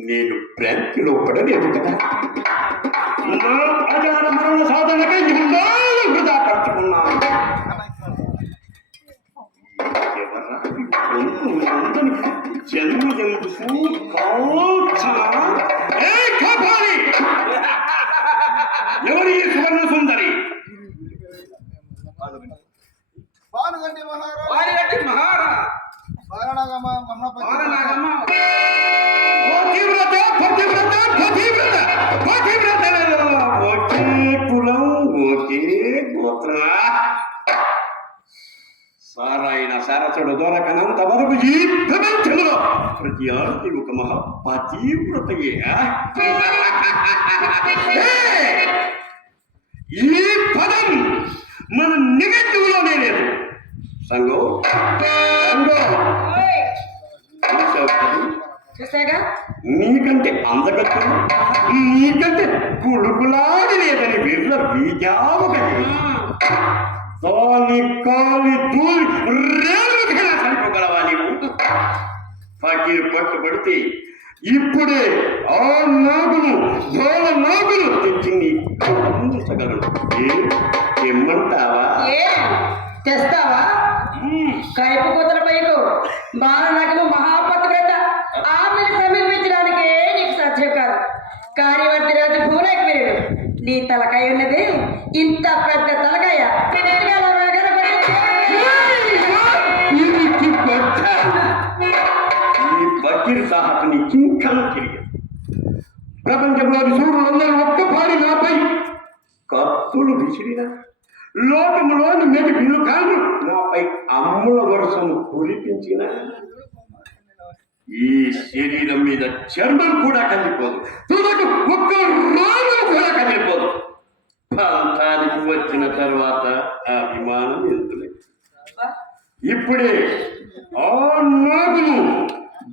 నేను భ్రాంతిలో పడలేదు కదా నా అజాన మరణ సాధనకై వృధా పరుచుకున్నాను ఎవరా? జన్మ సువర్ణ సుందరి? భానుగంటి మహారాజు. వారిగట్టి మహారా వారణాగమ మహాపతి వారణాగమ పతివ్రత పతివ్రత పతివ్రత పతివ్రతలలో ఒకే కులం ఒకే గోత్ర సారాయణ సారసుడు దొరకనంత వరకు ఈ ప్రపంచంలో ప్రతి ఆడది ఒక మహా పతివ్రతయే ఏయ్! ఈ పదం మన నిఘంటువులోనే లేదు కదూ? చూసాగా నీకంటే అందగత్తు నీకంటే గుడుగులాడి లేదని వీళ్ళ బీజావగలి దాని కాలి దూరి రేలుగా చనిపోగలవా నీవు ఫకీర్ పట్టుబడితే ఇప్పుడే ఆ నాగును దోల నాగును తెచ్చి నీ అందించగలను ఏ? తెమ్మంటావా? ఏ? తెస్తావా. కైపు కూతుల పైకు. బాలనగము మహాపతివ్రత. ఆమెను సమీపించడానికే నీకు సాధ్యం కాదు. కార్యవర్తి రాజు భూరేఖ వీరుడు నీ తలకాయ ఉన్నది. ఇంత పెద్ద తలకాయ. బకీర్ సాహబ్ నీ చింకను తిరిగి. ప్రపంచంలోని సూర్యులందరూ ఒక్కపారి నాపై కత్తులు విసిరిన లోకంలోని మెది నాపై అమ్ముల వరుసను కురిపించిన ఈ శరీరం మీద చర్మం కూడా కదిలిపోదు. తుదకు ఒక్క రోజు కూడా కదిలిపోదు. ప్రాంతానికి వచ్చిన తర్వాత ఆ విమానం ఎందులే ఇప్పుడే ఆ నాగును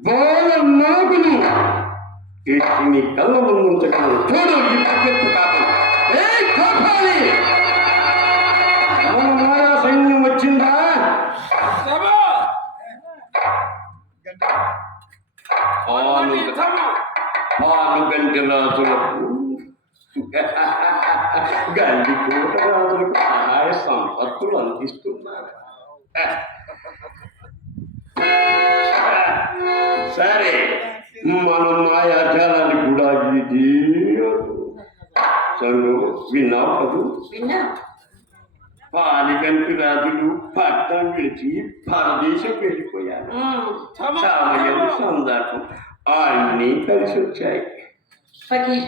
బాల నాగులు తెచ్చి నీ కళ్ళ ముందు ఉంచగలను చూడు ఈ పక్కకు కాపం ఏయ్ కాపాలి పాలు సభ పాలు గంటి రాజులకు గండి కోట రాజులకు సహాయ సంపత్తులు అందిస్తున్నారు సరే మన మాయాజాలాన్ని కూడా ఇది సరే విన్నావు కదూ పాలిగంటి రాజులు పట్టణం విడిచి పరదేశం వెళ్ళిపోయారు. సమయం సందర్భం అన్నీ కలిసి వచ్చాయి. ఫకీర్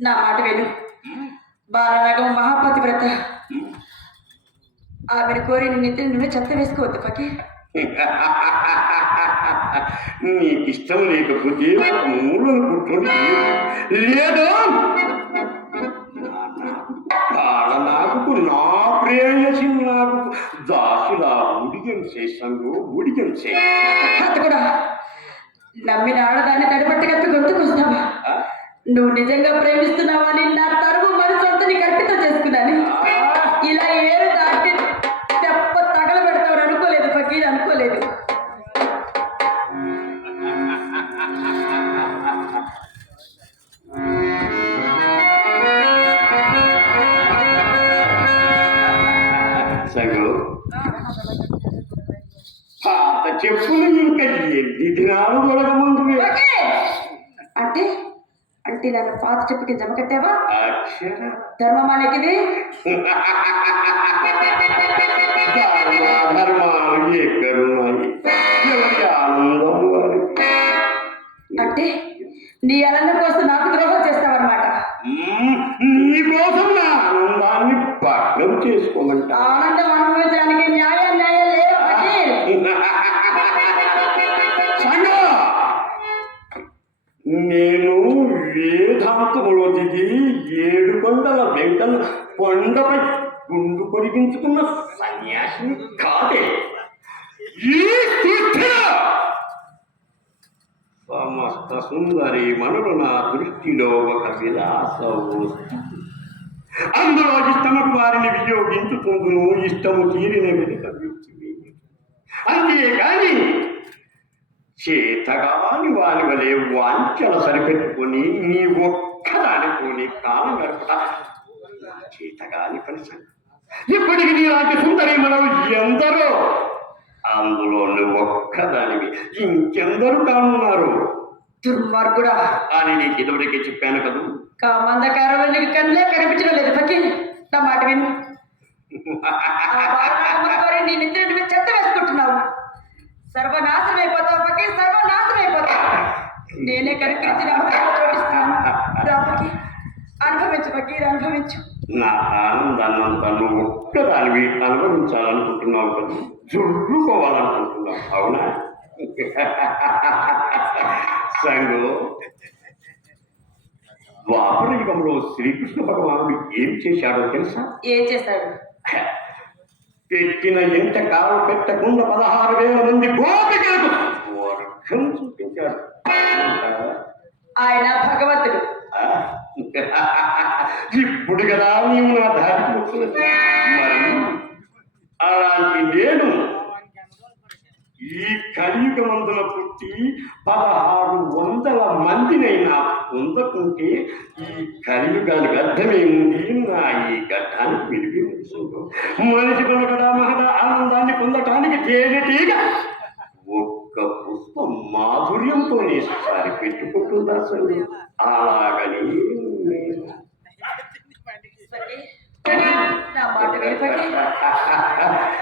నా మాట విను. బాలనగము మహాపతివ్రత ఆమెను కోరిన నిద్ర నుండి చెత్త వేసుకోవద్దు ఫకీర్ నీకు ఇష్టం లేకపోతే మూలను కూర్చొని లేదా. నాకు నా ప్రేయసి నాకు. దాసులా ఉడిగం చేసాను ఉడిగం కూడా. నమ్మిన ఆడదాన్ని తడిపట్టి కప్పి గొంతుకొస్తావా నువ్వు నిజంగా ప్రేమిస్తున్నావా అని నా తరువు పాత చెప్పులు ఇంకా ఎన్ని దినాలు! అంటే అంటే నన్ను పాత చెప్పుకి జమ కట్టావా? ధర్మాలు ఎక్కడున్నాయి వారికి అంటే నీ అలందం కోసం నాకు ద్రోహం చేస్తావన్నమాట. నీ కోసం నా ఆనందాన్ని భగ్నం చేసుకోమంటా. ఆనందం వేదాంతములో దిగి ఏడు కొండల వెంకన్న కొండపై గుండు పొడిగించుకున్న సన్యాసిని కాదే. ఈ సమస్త సుందరి మనుడు నా దృష్టిలో ఒక విలాస వస్తు అందులో ఇష్టముకు వారిని వినియోగించుకుందును ఇష్టము తీరిన వెనుక అంతేగాని చేతగాని వాని వలె వాంఛలు సరిపెట్టుకొని నీ ఒక్కదానితోని కాలం గడపట చేతగాని పని. ఇప్పటికి నీలాంటి సుందరి మనం ఎందరో? అందులో నువ్వు ఒక్కదానివి. ఇంకెందరు కానున్నారు? దుర్మార్గుడా. అని నీకు ఇదివరకే చెప్పాను కదూ? కామందకారంలో నీకు కళ్ళే కనిపించడం లేదు ఫకీర్ నా మాట విను. నీ నిద్ర చెత్త వేసుకుంటున్నావు. సర్వనాశనం అయిపోతావు. ఫకీర్ సర్వనాశనం అయిపోతావు నేనే కనిపించి నా హృదయంలో చోటిస్తున్నాను రా ఫకీర్ అనుభవించు. నా ఆనందాన్నంతా నువ్వు ఒక్కదానివి అనుభవించాలనుకుంటున్నావు కదా. జుర్రుకోవాలనుకుంటున్నావు అవునా? సంగు ద్వాపర యుగంలో శ్రీకృష్ణ భగవానుడు ఏం చేశాడో తెలుసా? ఏం చేశాడు? పెట్టిన ఎంట కాలు పెట్టకుండా పదహారు వేల మంది గోపికలకు వర్గం చూపించాడు. ఆయన భగవంతుడు? ఇప్పుడు కదా నీవు నా దారికి వచ్చినది మరి అలాంటి నేను ఈ కలియుగమందున పుట్టి పదహారు వందల మందినైనా పొందకుంటే ఈ కలియుగానికి అర్థమేముంది? నా ఈ గడ్డానికి విరిగి మనిషి కొనకడా మహద ఆనందాన్ని పొందటానికి తేనెటీగ ఒక్క పుష్పం మాధుర్యంతోనే సారి పెట్టుకుంటుందా సరే అలాగని నా మాట